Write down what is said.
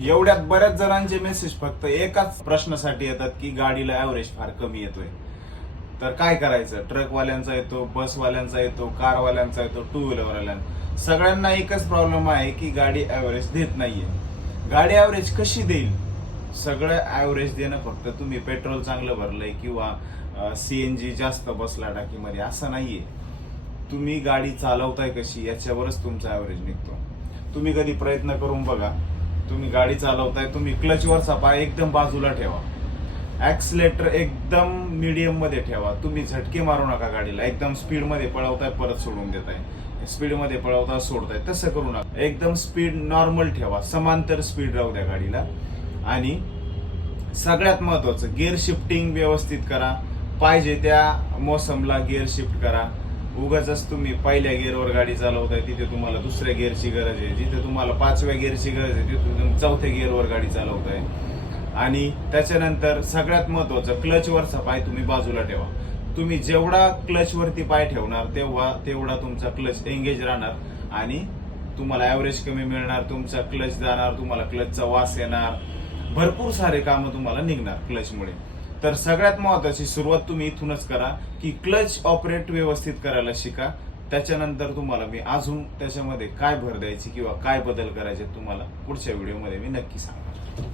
एवढ्यात बऱ्याच जणांचे मेसेज फक्त एकाच प्रश्नासाठी येतात की गाडीला ऍव्हरेज फार कमी येतोय. तर काय करायचं? ट्रकवाल्यांचा येतो, बसवाल्यांचा येतो, कारवाल्यांचा येतो, टू व्हीलरवाल्यांचा. सगळ्यांना एकच प्रॉब्लेम आहे की गाडी ऍव्हरेज देत नाहीये. गाडी ऍव्हरेज कशी देईल? सगळं ऍव्हरेज देणं फक्त तुम्ही पेट्रोल चांगलं भरलंय किंवा सीएनजी जास्त बसला टाकीमध्ये असं नाहीये. तुम्ही गाडी चालवताय कशी याच्यावरच तुमचा ऍव्हरेज निघतो. तुम्ही कधी प्रयत्न करून बघा. तुम्ही गाडी चालवताय, तुम्ही क्लचवरचा पाय एकदम बाजूला ठेवा, ऍक्सिलेटर एकदम मीडियम मध्ये ठेवा. तुम्ही झटके मारू नका गाडीला. एकदम स्पीड मध्ये पळवताय परत सोडून देताय, स्पीड मध्ये पळवता सोडताय, तसं करू नका. एकदम स्पीड नॉर्मल ठेवा, समांतर स्पीड राहू द्या गाडीला. आणि सगळ्यात महत्वाचं गिअर शिफ्टिंग व्यवस्थित करा. पाहिजे त्या मोसमला गिअर शिफ्ट करा. उगाच तुम्ही पहिल्या गिअरवर गाडी चालवताय तिथे तुम्हाला दुसऱ्या गिअरची गरज आहे, जिथे तुम्हाला 5व्या गिअरची गरज आहे तिथे तुम्ही 4थ्या गिअरवर गाडी चालवताय. आणि त्याच्यानंतर सगळ्यात महत्वाचं क्लचवरचा पाय तुम्ही बाजूला ठेवा. तुम्ही जेवढा क्लचवरती पाय ठेवणार तेवढा तुमचा क्लच एंगेज राहणार आणि तुम्हाला ऍव्हरेज कमी मिळणार, तुमचा क्लच जाणार, तुम्हाला क्लचचा वास येणार, भरपूर सारे कामं तुम्हाला निघणार क्लचमुळे. तर सगळ्यात महत्वाची सुरुवात तुम्ही इथूनच करा की क्लच ऑपरेट व्यवस्थित करायला शिका. त्याच्यानंतर तुम्हाला मी अजून त्याच्यामध्ये काय भर द्यायची किंवा काय बदल करायचे तुम्हाला पुढच्या व्हिडिओमध्ये मी नक्की सांगणार.